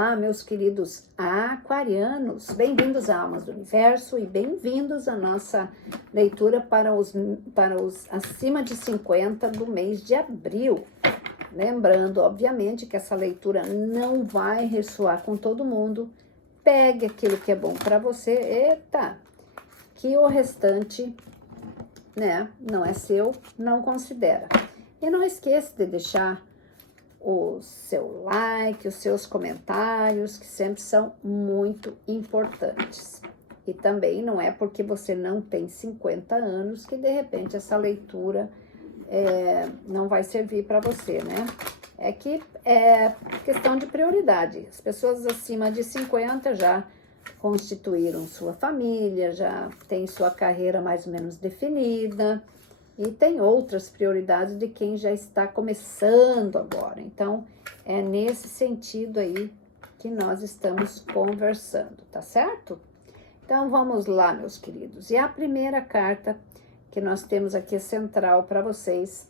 Olá, meus queridos aquarianos, bem-vindos a Almas do Universo e bem-vindos à nossa leitura para os acima de 50 do mês de abril. Lembrando, obviamente, que essa leitura não vai ressoar com todo mundo. Pegue aquilo que é bom para você, que o restante, não é seu, não considera. E não esqueça de deixar o seu like, os seus comentários, que sempre são muito importantes. E também não é porque você não tem 50 anos que de repente essa leitura não vai servir para você, né? É que é questão de prioridade. As pessoas acima de 50 já constituíram sua família, já tem sua carreira mais ou menos definida, e tem outras prioridades de quem já está começando agora. Então, é nesse sentido aí que nós estamos conversando, tá certo? Então, vamos lá, meus queridos. E a primeira carta que nós temos aqui central para vocês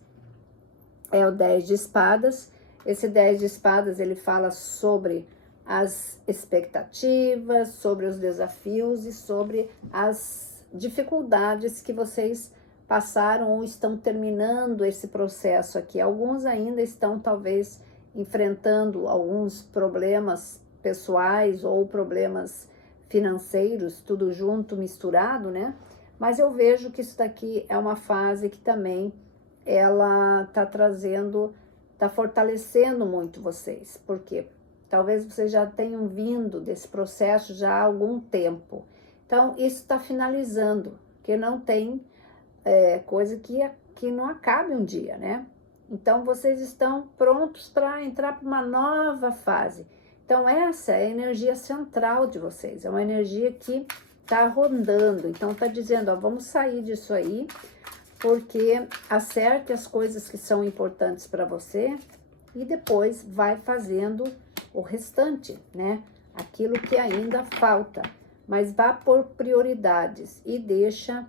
é o 10 de espadas. Esse 10 de espadas, ele fala sobre as expectativas, sobre os desafios e sobre as dificuldades que vocês passaram ou estão terminando esse processo aqui. Alguns ainda estão, talvez, enfrentando alguns problemas pessoais ou problemas financeiros, tudo junto, misturado, né? Mas eu vejo que isso daqui é uma fase que também ela tá trazendo, tá fortalecendo muito vocês. Por quê? Talvez vocês já tenham vindo desse processo já há algum tempo. Então, isso está finalizando, que não tem coisa que não acabe um dia, né? Então, vocês estão prontos para entrar para uma nova fase. Então, essa é a energia central de vocês, é uma energia que está rondando. Então, está dizendo, ó, vamos sair disso aí, porque acerte as coisas que são importantes para você e depois vai fazendo o restante, né? Aquilo que ainda falta, mas vá por prioridades e deixa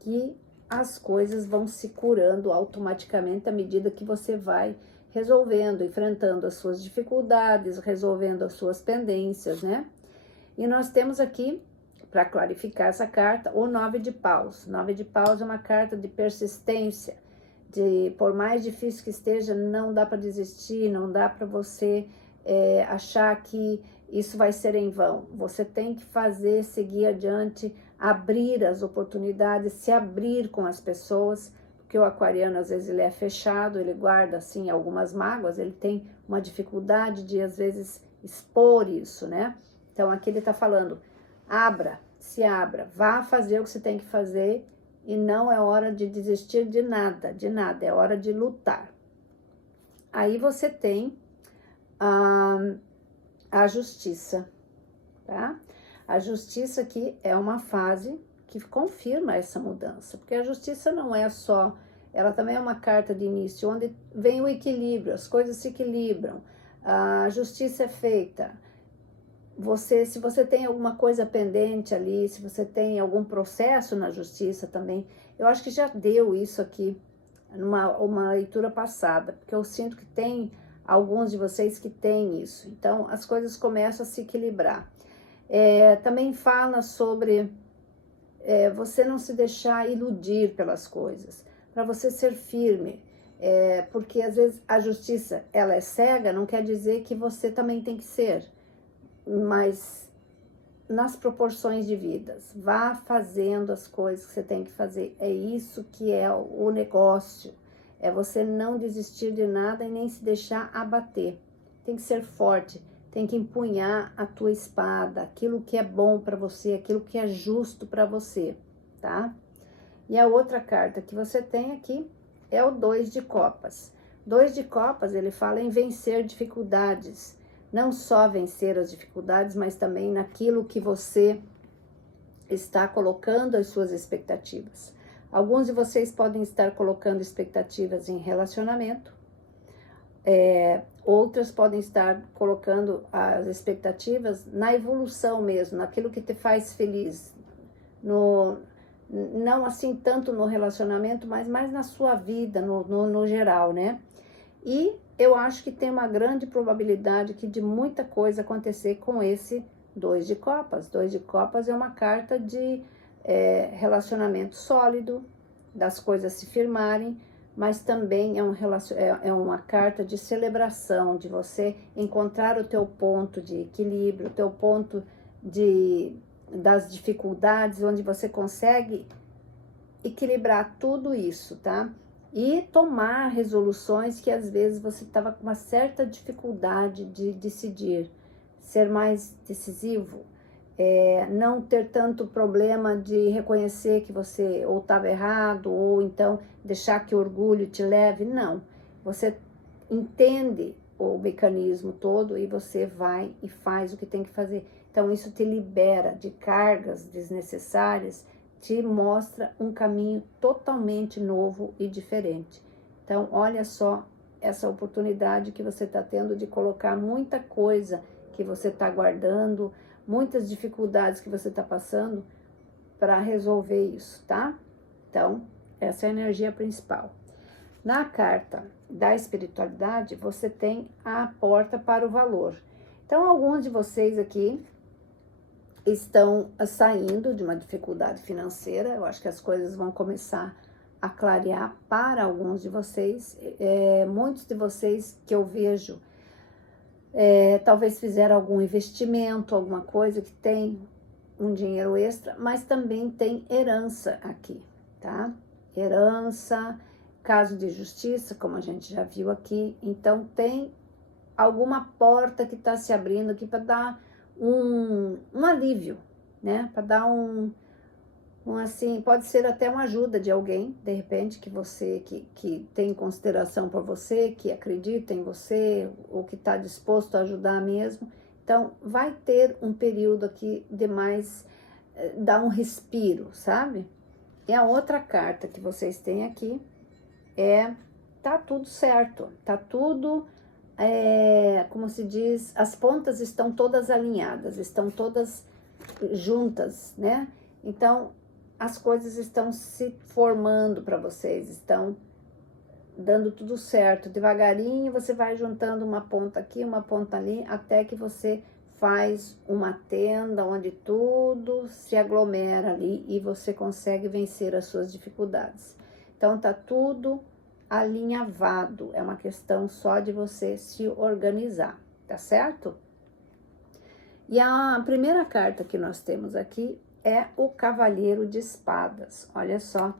que as coisas vão se curando automaticamente à medida que você vai resolvendo, enfrentando as suas dificuldades, resolvendo as suas pendências, né? E nós temos aqui, para clarificar essa carta, o 9 de paus. 9 de paus é uma carta de persistência, de por mais difícil que esteja, não dá para desistir, não dá para você achar que isso vai ser em vão. Você tem que fazer, seguir adiante, abrir as oportunidades, se abrir com as pessoas, porque o aquariano, às vezes, ele é fechado, ele guarda, assim, algumas mágoas, ele tem uma dificuldade de, às vezes, expor isso, né? Então, aqui ele tá falando, se abra, vá fazer o que você tem que fazer e não é hora de desistir de nada, é hora de lutar. Aí você tem a justiça, tá? A justiça aqui é uma fase que confirma essa mudança, porque a justiça não é só, ela também é uma carta de início, onde vem o equilíbrio, as coisas se equilibram, a justiça é feita. Se você tem alguma coisa pendente ali, se você tem algum processo na justiça também, eu acho que já deu isso aqui numa leitura passada, porque eu sinto que tem alguns de vocês que têm isso. Então, as coisas começam a se equilibrar. Também fala sobre você não se deixar iludir pelas coisas, para você ser firme, porque às vezes a justiça, ela é cega, não quer dizer que você também tem que ser, mas nas proporções devidas, vá fazendo as coisas que você tem que fazer, é isso que é o negócio, é você não desistir de nada e nem se deixar abater, tem que ser forte, tem que empunhar a tua espada, aquilo que é bom para você, aquilo que é justo para você, tá? E a outra carta que você tem aqui é o 2 de copas. 2 de copas, ele fala em vencer dificuldades, não só vencer as dificuldades, mas também naquilo que você está colocando as suas expectativas. Alguns de vocês podem estar colocando expectativas em relacionamento, outras podem estar colocando as expectativas na evolução mesmo, naquilo que te faz feliz, não assim tanto no relacionamento, mas mais na sua vida, no geral, né? E eu acho que tem uma grande probabilidade aqui de muita coisa acontecer com esse 2 de copas. 2 de copas é uma carta de relacionamento sólido, das coisas se firmarem, mas também é uma carta de celebração, de você encontrar o teu ponto de equilíbrio, o teu ponto das dificuldades, onde você consegue equilibrar tudo isso, tá? E tomar resoluções que às vezes você estava com uma certa dificuldade de decidir, ser mais decisivo, não ter tanto problema de reconhecer que você ou estava errado, ou então deixar que o orgulho te leve, não. Você entende o mecanismo todo e você vai e faz o que tem que fazer. Então isso te libera de cargas desnecessárias, te mostra um caminho totalmente novo e diferente. Então, olha só essa oportunidade que você está tendo de colocar muita coisa que você está guardando, muitas dificuldades que você está passando para resolver isso, tá? Então, essa é a energia principal. Na carta da espiritualidade, você tem a porta para o valor. Então, alguns de vocês aqui estão saindo de uma dificuldade financeira. Eu acho que as coisas vão começar a clarear para alguns de vocês. Muitos de vocês que eu vejo talvez fizeram algum investimento, alguma coisa que tem um dinheiro extra, mas também tem herança aqui, tá? Herança, caso de justiça, como a gente já viu aqui. Então tem alguma porta que está se abrindo aqui para dar um alívio, né? Para dar assim, pode ser até uma ajuda de alguém, de repente, que você, que tem consideração por você, que acredita em você, ou que está disposto a ajudar mesmo. Então, vai ter um período aqui de mais, dar um respiro, sabe? E a outra carta que vocês têm aqui tá tudo certo, tá tudo, como se diz, as pontas estão todas alinhadas, estão todas juntas, né? Então, as coisas estão se formando para vocês, estão dando tudo certo. Devagarinho você vai juntando uma ponta aqui, uma ponta ali, até que você faz uma tenda onde tudo se aglomera ali e você consegue vencer as suas dificuldades. Então tá tudo alinhavado, é uma questão só de você se organizar, tá certo? E a primeira carta que nós temos aqui é o Cavaleiro de Espadas. Olha só,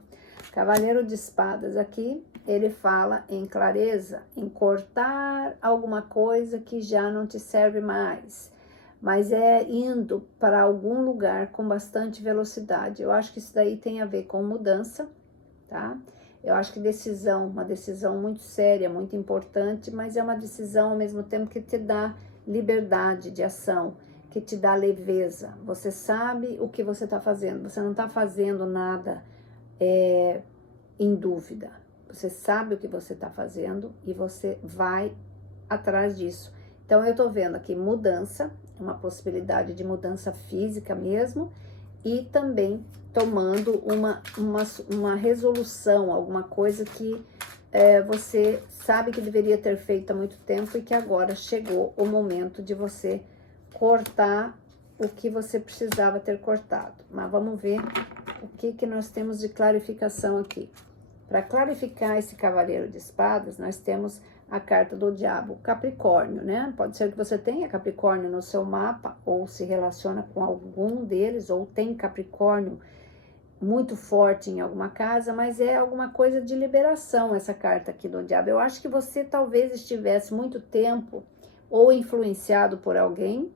Cavaleiro de Espadas aqui, ele fala em clareza, em cortar alguma coisa que já não te serve mais, mas indo para algum lugar com bastante velocidade. Eu acho que isso daí tem a ver com mudança, tá? Eu acho que uma decisão muito séria, muito importante, mas é uma decisão ao mesmo tempo que te dá liberdade de ação, que te dá leveza. Você sabe o que você está fazendo, você não está fazendo nada em dúvida. Você sabe o que você está fazendo e você vai atrás disso. Então, eu estou vendo aqui mudança, uma possibilidade de mudança física mesmo, e também tomando uma resolução, alguma coisa que você sabe que deveria ter feito há muito tempo e que agora chegou o momento de você cortar o que você precisava ter cortado. Mas vamos ver o que nós temos de clarificação aqui. Para clarificar esse Cavaleiro de Espadas, nós temos a carta do Diabo, Capricórnio, né? Pode ser que você tenha Capricórnio no seu mapa, ou se relaciona com algum deles, ou tem Capricórnio muito forte em alguma casa, mas é alguma coisa de liberação essa carta aqui do Diabo. Eu acho que você talvez estivesse muito tempo ou influenciado por alguém,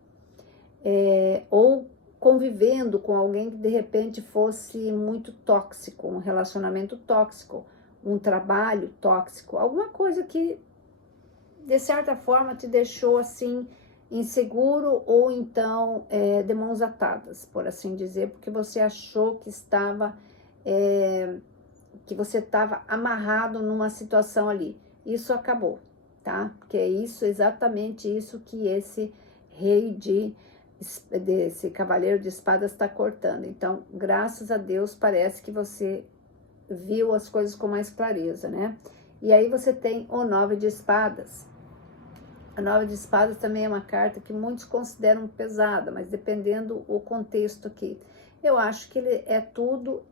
ou convivendo com alguém que de repente fosse muito tóxico, um relacionamento tóxico, um trabalho tóxico, alguma coisa que de certa forma te deixou assim inseguro, ou então de mãos atadas, por assim dizer, porque você achou que você estava amarrado numa situação ali. Isso acabou, tá? Porque é exatamente isso que esse desse Cavaleiro de Espadas está cortando. Então, graças a Deus, parece que você viu as coisas com mais clareza, né? E aí você tem o 9 de espadas. A 9 de espadas também é uma carta que muitos consideram pesada, mas dependendo o contexto aqui. Eu acho que ele é tudo,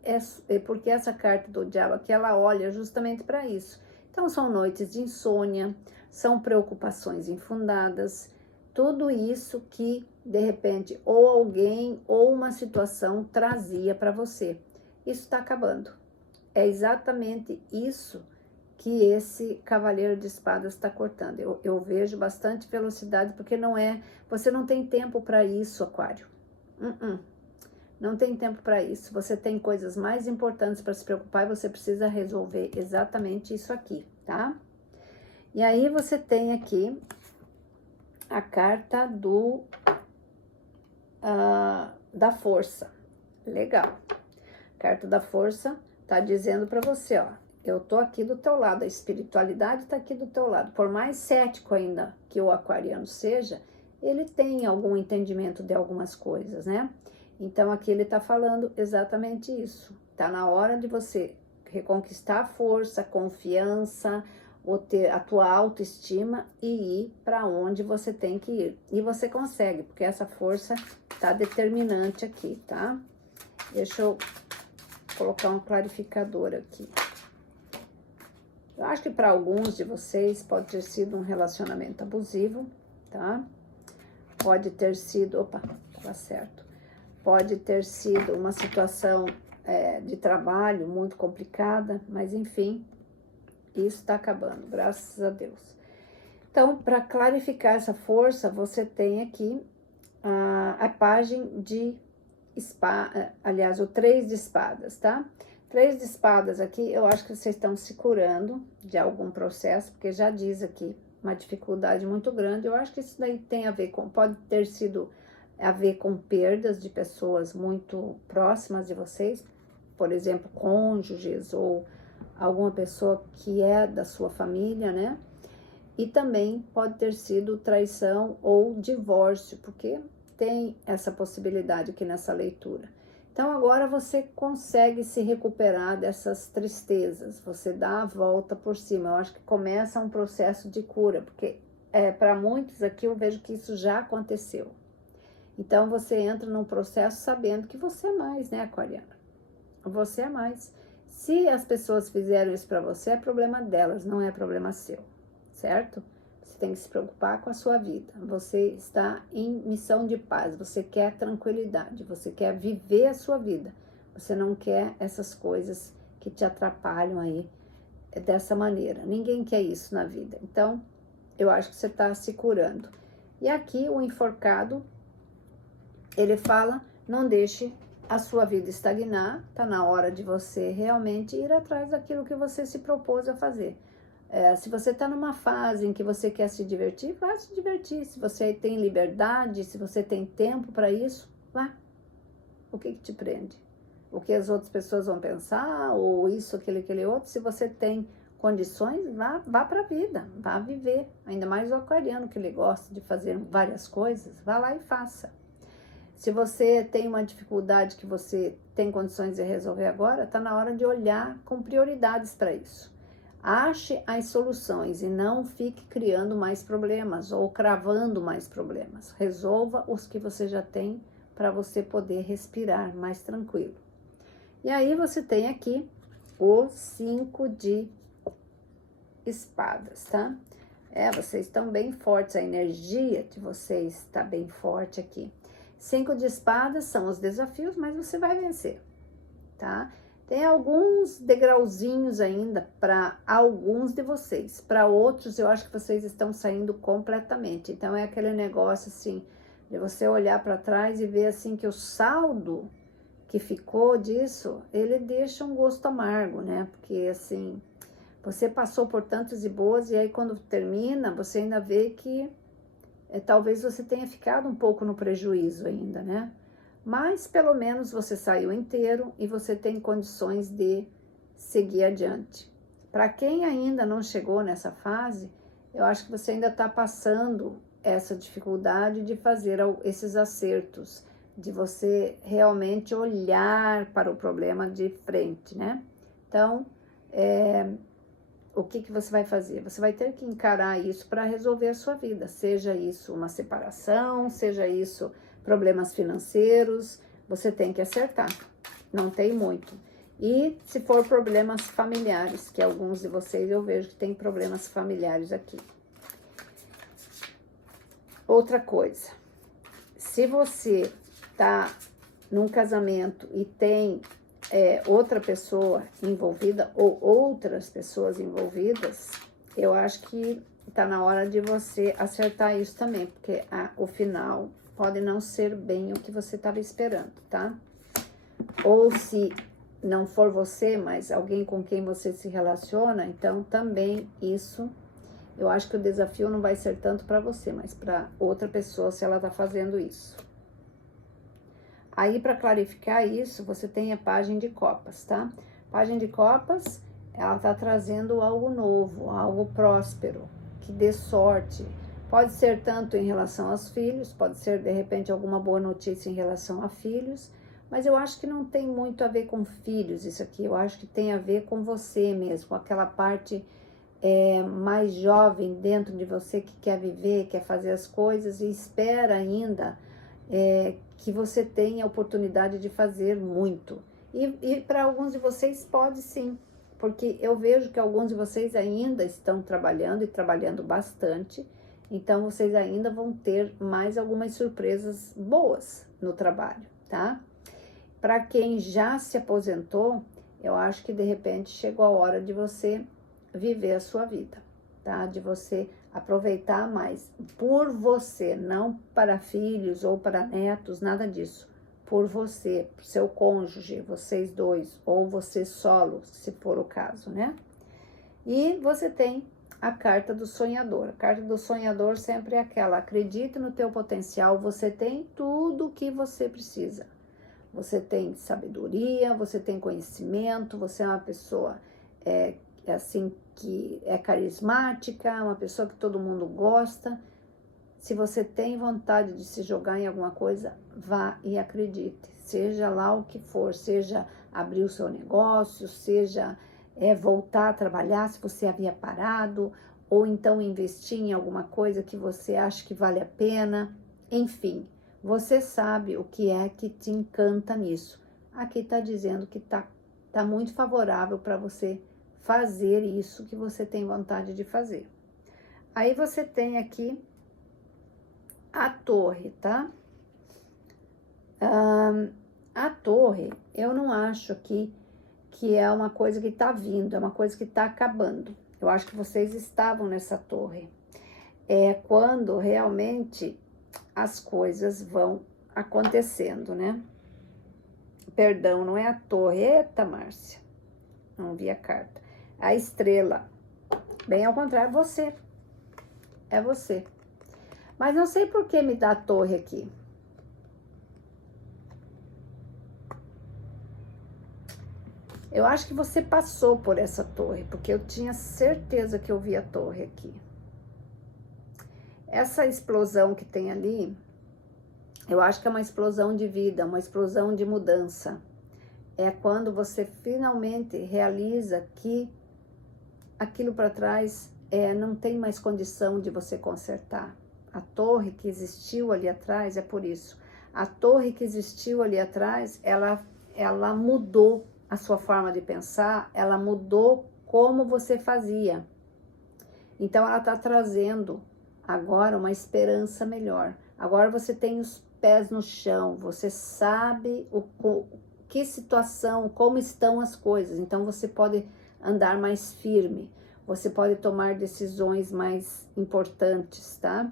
porque essa carta do diabo aqui, ela olha justamente para isso. Então, são noites de insônia, são preocupações infundadas, tudo isso que, de repente, ou alguém ou uma situação trazia para você. Isso está acabando. É exatamente isso que esse cavaleiro de espadas está cortando. Eu vejo bastante velocidade, porque você não tem tempo para isso, Aquário. Não tem tempo para isso. Você tem coisas mais importantes para se preocupar e você precisa resolver exatamente isso aqui, tá? E aí você tem aqui a carta da força. Legal. Carta da força tá dizendo para você, ó, eu tô aqui do teu lado, a espiritualidade tá aqui do teu lado. Por mais cético ainda que o aquariano seja, ele tem algum entendimento de algumas coisas, né? Então aqui ele tá falando exatamente isso. Tá na hora de você reconquistar a força, a confiança, ou ter a tua autoestima e ir para onde você tem que ir. E você consegue, porque essa força tá determinante aqui, tá? Deixa eu colocar um clarificador aqui. Eu acho que para alguns de vocês pode ter sido um relacionamento abusivo, tá? Pode ter sido, opa, tá certo. Pode ter sido uma situação de trabalho muito complicada, mas enfim, isso está acabando, graças a Deus. Então, para clarificar essa força, você tem aqui a página de aliás, o 3 de espadas, tá? 3 de espadas aqui, eu acho que vocês estão se curando de algum processo, porque já diz aqui uma dificuldade muito grande. Eu acho que isso daí tem a ver com, pode ter sido a ver com perdas de pessoas muito próximas de vocês, por exemplo, cônjuges ou alguma pessoa que é da sua família, né? E também pode ter sido traição ou divórcio, porque tem essa possibilidade aqui nessa leitura. Então agora você consegue se recuperar dessas tristezas, você dá a volta por cima. Eu acho que começa um processo de cura, porque para muitos aqui eu vejo que isso já aconteceu. Então você entra num processo sabendo que você é mais, né, aquariana? Você é mais. Se as pessoas fizeram isso para você, é problema delas, não é problema seu, certo? Você tem que se preocupar com a sua vida. Você está em missão de paz, você quer tranquilidade, você quer viver a sua vida. Você não quer essas coisas que te atrapalham aí dessa maneira. Ninguém quer isso na vida. Então, eu acho que você está se curando. E aqui o enforcado, ele fala, não deixe a sua vida estagnar, tá na hora de você realmente ir atrás daquilo que você se propôs a fazer. Se você está numa fase em que você quer se divertir, vá se divertir. Se você tem liberdade, se você tem tempo para isso, vá. O que te prende? O que as outras pessoas vão pensar, ou isso, aquele outro. Se você tem condições, vá para a vida, vá viver. Ainda mais o aquariano, que ele gosta de fazer várias coisas, vá lá e faça. Se você tem uma dificuldade que você tem condições de resolver agora, está na hora de olhar com prioridades para isso. Ache as soluções e não fique criando mais problemas ou cravando mais problemas. Resolva os que você já tem para você poder respirar mais tranquilo. E aí você tem aqui o 5 de espadas, tá? Vocês estão bem fortes, a energia de vocês está bem forte aqui. 5 de espadas são os desafios, mas você vai vencer, tá? Tem alguns degrauzinhos ainda para alguns de vocês. Para outros, eu acho que vocês estão saindo completamente. Então, é aquele negócio assim, de você olhar para trás e ver assim que o saldo que ficou disso, ele deixa um gosto amargo, né? Porque assim, você passou por tantos e boas e aí quando termina, você ainda vê que talvez você tenha ficado um pouco no prejuízo ainda, né? Mas pelo menos você saiu inteiro e você tem condições de seguir adiante. Para quem ainda não chegou nessa fase, eu acho que você ainda está passando essa dificuldade de fazer esses acertos, de você realmente olhar para o problema de frente, né? Então, o que que você vai fazer? Você vai ter que encarar isso para resolver a sua vida, seja isso uma separação, seja isso problemas financeiros, você tem que acertar, não tem muito. E se for problemas familiares, que alguns de vocês eu vejo que tem problemas familiares aqui. Outra coisa, se você tá num casamento e tem outra pessoa envolvida ou outras pessoas envolvidas, eu acho que tá na hora de você acertar isso também, porque o final pode não ser bem o que você estava esperando, tá? Ou se não for você, mas alguém com quem você se relaciona, então também isso, eu acho que o desafio não vai ser tanto para você, mas para outra pessoa se ela tá fazendo isso. Aí, para clarificar isso, você tem a página de copas, tá? Página de copas, ela tá trazendo algo novo, algo próspero, que dê sorte. Pode ser tanto em relação aos filhos, pode ser, de repente, alguma boa notícia em relação a filhos, mas eu acho que não tem muito a ver com filhos isso aqui, eu acho que tem a ver com você mesmo, com aquela parte mais jovem dentro de você que quer viver, quer fazer as coisas e espera ainda que você tenha a oportunidade de fazer muito. E para alguns de vocês pode sim, porque eu vejo que alguns de vocês ainda estão trabalhando e trabalhando bastante, então vocês ainda vão ter mais algumas surpresas boas no trabalho, tá? Para quem já se aposentou, eu acho que de repente chegou a hora de você viver a sua vida, tá? De você aproveitar mais por você, não para filhos ou para netos, nada disso. Por você, por seu cônjuge, vocês dois, ou você solo, se for o caso, né? E você tem a carta do sonhador. A carta do sonhador sempre é aquela: acredite no teu potencial, você tem tudo o que você precisa. Você tem sabedoria, você tem conhecimento, você é uma pessoa assim, que é carismática, uma pessoa que todo mundo gosta. Se você tem vontade de se jogar em alguma coisa, vá e acredite. Seja lá o que for, seja abrir o seu negócio, seja voltar a trabalhar se você havia parado, ou então investir em alguma coisa que você acha que vale a pena. Enfim, você sabe o que é que te encanta nisso. Aqui está dizendo que tá muito favorável para você fazer isso que você tem vontade de fazer. Aí você tem aqui a torre, tá? A torre, eu não acho que é uma coisa que tá vindo, é uma coisa que tá acabando. Eu acho que vocês estavam nessa torre. É quando realmente as coisas vão acontecendo, né? Perdão, não é a torre. Eita, Márcia, não vi a carta. A estrela, bem ao contrário, você. É você. Mas não sei por que me dá a torre aqui. Eu acho que você passou por essa torre, porque eu tinha certeza que eu vi a torre aqui. Essa explosão que tem ali, eu acho que é uma explosão de vida, uma explosão de mudança. É quando você finalmente realiza que aquilo para trás não tem mais condição de você consertar. A torre que existiu ali atrás, é por isso. A torre que existiu ali atrás, ela mudou a sua forma de pensar, ela mudou como você fazia. Então, ela está trazendo agora uma esperança melhor. Agora você tem os pés no chão, você sabe que situação, como estão as coisas. Então, você pode andar mais firme, você pode tomar decisões mais importantes, tá?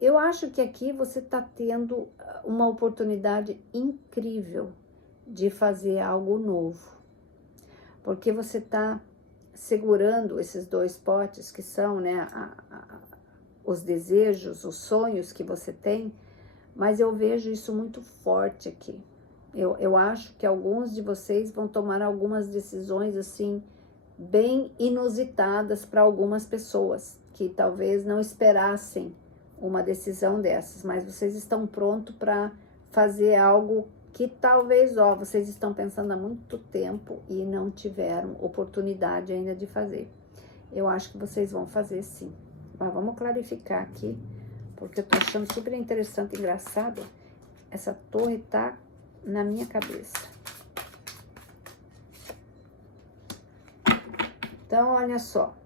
Eu acho que aqui você está tendo uma oportunidade incrível de fazer algo novo, porque você está segurando esses dois potes que são, né, os desejos, os sonhos que você tem, mas eu vejo isso muito forte aqui. Eu acho que alguns de vocês vão tomar algumas decisões assim bem inusitadas para algumas pessoas que talvez não esperassem uma decisão dessas, mas vocês estão prontos para fazer algo que talvez, ó, vocês estão pensando há muito tempo e não tiveram oportunidade ainda de fazer. Eu acho que vocês vão fazer sim. Mas vamos clarificar aqui, porque eu tô achando super interessante e engraçado. Essa torre tá na minha cabeça. Então, olha só.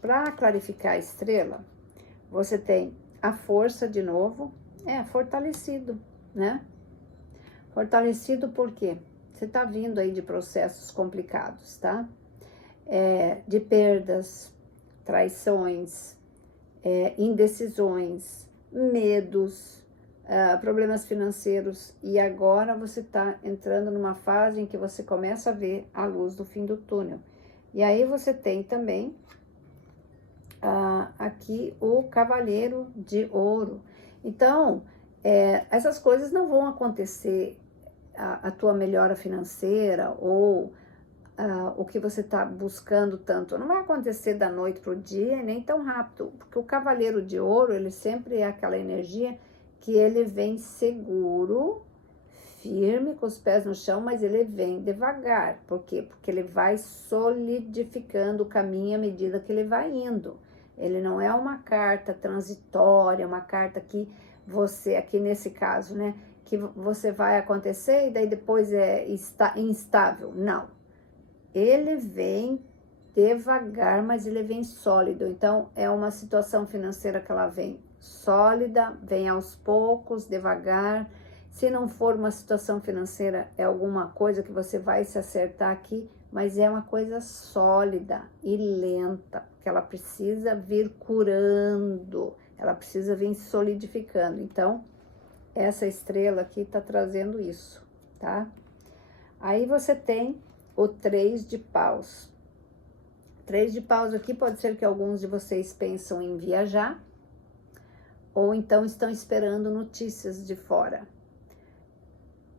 Para clarificar a estrela, você tem a força de novo, fortalecido, né? Fortalecido por quê? Você tá vindo aí de processos complicados, tá? De perdas, traições, indecisões, medos, problemas financeiros. E agora você tá entrando numa fase em que você começa a ver a luz do fim do túnel. E aí você tem também aqui o Cavaleiro de Ouro. Então, essas coisas não vão acontecer, a tua melhora financeira ou o que você está buscando tanto. Não vai acontecer da noite para o dia e nem tão rápido, porque o Cavaleiro de Ouro, ele sempre é aquela energia que ele vem seguro, firme, com os pés no chão, mas ele vem devagar. Por quê? Porque ele vai solidificando o caminho à medida que ele vai indo. Ele não é uma carta transitória, uma carta que você, aqui nesse caso, né, que você vai acontecer e daí depois está instável. Não. Ele vem devagar, mas ele vem sólido. Então, é uma situação financeira que ela vem sólida, vem aos poucos, devagar. Se não for uma situação financeira, é alguma coisa que você vai se acertar aqui, mas é uma coisa sólida e lenta, que ela precisa vir curando, ela precisa vir solidificando. Então, essa estrela aqui tá trazendo isso, tá? Aí você tem o 3 de paus. 3 de paus aqui pode ser que alguns de vocês pensam em viajar, ou então estão esperando notícias de fora,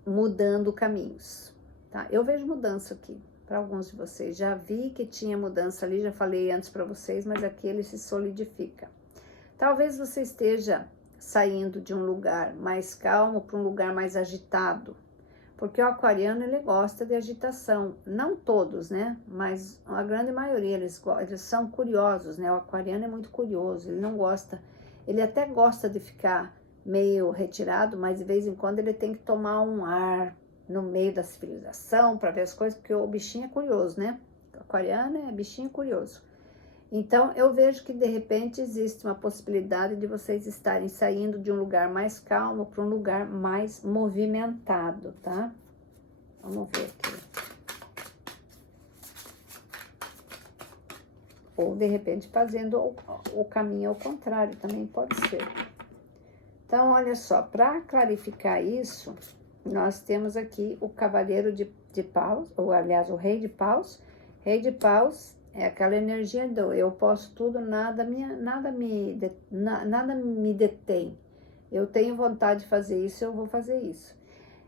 mudando caminhos, tá? Eu vejo mudança aqui para alguns de vocês. Já vi que tinha mudança ali, já falei antes para vocês, mas aqui ele se solidifica. Talvez você esteja saindo de um lugar mais calmo para um lugar mais agitado, porque o aquariano, ele gosta de agitação. Não todos, né? Mas a grande maioria, eles são curiosos, né? O aquariano é muito curioso, ele não gosta, ele até gosta de ficar meio retirado, mas de vez em quando ele tem que tomar um ar no meio da civilização para ver as coisas, porque o bichinho é curioso, né? O aquariano é bichinho curioso. Então, eu vejo que de repente existe uma possibilidade de vocês estarem saindo de um lugar mais calmo para um lugar mais movimentado, tá? Vamos ver aqui. Ou de repente fazendo o caminho ao contrário, também pode ser. Então, olha só, para clarificar isso, nós temos aqui o Cavaleiro de Paus, ou aliás, o Rei de Paus. Rei de Paus é aquela energia do eu posso tudo, nada me detém. Eu tenho vontade de fazer isso, eu vou fazer isso.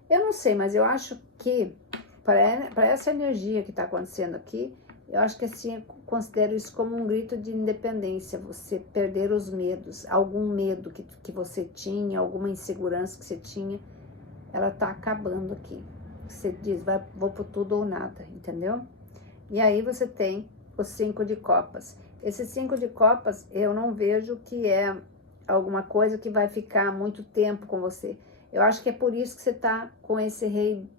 Eu não sei, mas eu acho que para essa energia que está acontecendo aqui, eu acho que assim, eu considero isso como um grito de independência, você perder os medos, algum medo que você tinha, alguma insegurança que você tinha, ela tá acabando aqui. Você diz, vou por tudo ou nada, entendeu? E aí você tem o 5 de copas. Esse 5 de copas, eu não vejo que é alguma coisa que vai ficar muito tempo com você. Eu acho que é por isso que você tá com esse rei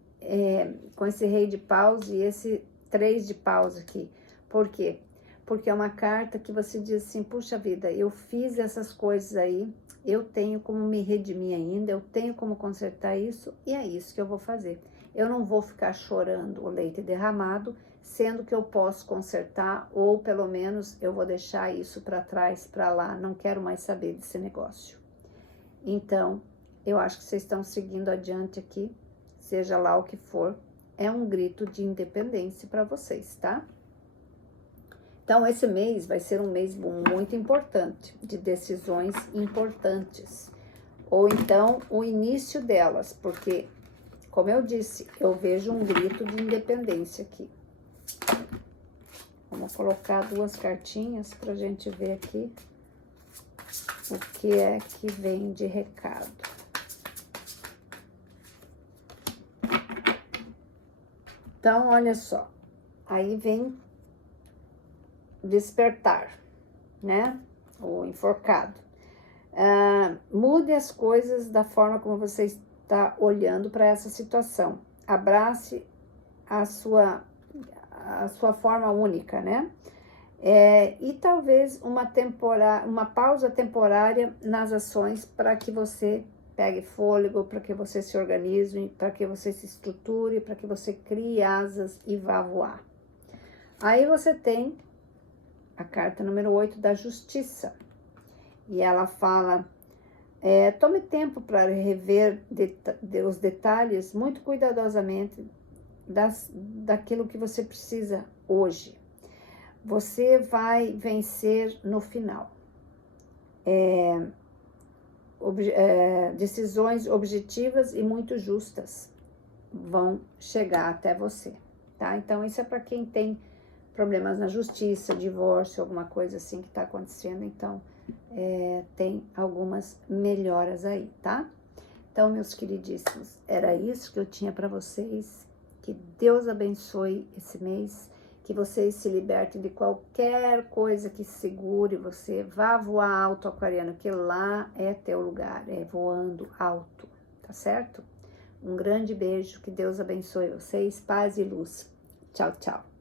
de paus e esse 3 de paus aqui. Por quê? Porque é uma carta que você diz assim, puxa vida, eu fiz essas coisas aí, eu tenho como me redimir ainda, eu tenho como consertar isso, e é isso que eu vou fazer. Eu não vou ficar chorando o leite derramado, sendo que eu posso consertar, ou pelo menos eu vou deixar isso para trás, para lá, não quero mais saber desse negócio. Então, eu acho que vocês estão seguindo adiante aqui, seja lá o que for, é um grito de independência para vocês, tá? Então, esse mês vai ser um mês muito importante, de decisões importantes, ou então o início delas, porque, como eu disse, eu vejo um grito de independência aqui. Vamos colocar 2 cartinhas para a gente ver aqui o que é que vem de recado. Então, olha só, aí vem despertar, né? O enforcado. Mude as coisas da forma como você está olhando para essa situação. Abrace a sua forma única, né? E talvez uma pausa temporária nas ações para que você pegue fôlego, para que você se organize, para que você se estruture, para que você crie asas e vá voar. Aí você tem a carta número 8 da Justiça. E ela fala, tome tempo para rever os detalhes muito cuidadosamente daquilo que você precisa hoje. Você vai vencer no final. Decisões objetivas e muito justas vão chegar até você, tá? Então, isso é para quem tem problemas na justiça, divórcio, alguma coisa assim que está acontecendo. Então, tem algumas melhoras aí, tá? Então, meus queridíssimos, era isso que eu tinha para vocês. Que Deus abençoe esse mês, que vocês se libertem de qualquer coisa que segure você. Vá voar alto, aquariano, que lá é teu lugar, é voando alto, tá certo? Um grande beijo, que Deus abençoe vocês, paz e luz. Tchau, tchau.